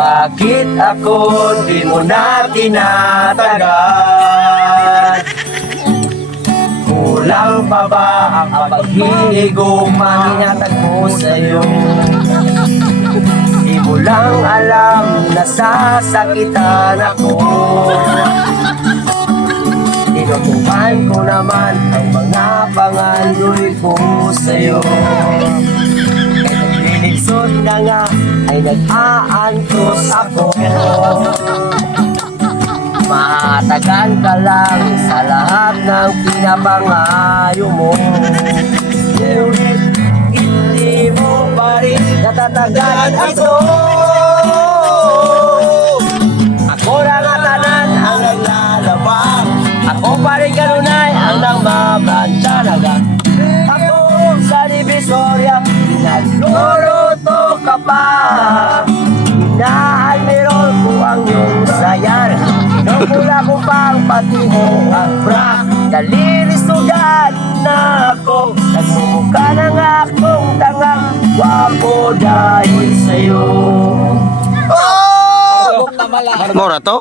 Bakit ako di mo na tinatagal? Kulang pa ba ang paghihigugma hinatag mo sa'yo? Di mo lang alam na sasakitan ako. Tinutukan ko naman ang mga pangandoy ko sa'yo. Liligsod na nga ay nag-aantos ako. Matagan ka lang sa lahat ng pinapangayo mo. Ngunit hindi mo pa rin natatagan ako. Ako lang at tanan ang naglalabang. Ako pa rin kanunay ang nagmamantalaga. Ako sa Divisoria, nagluluto ka pa. Inaalmirol ko ang iyong sayar. Nagmula ko pang pati mo ang bra. Nalilisugan na ako. Nagmumukha na nga akong tangang wapo dahil sa'yo. Mora to?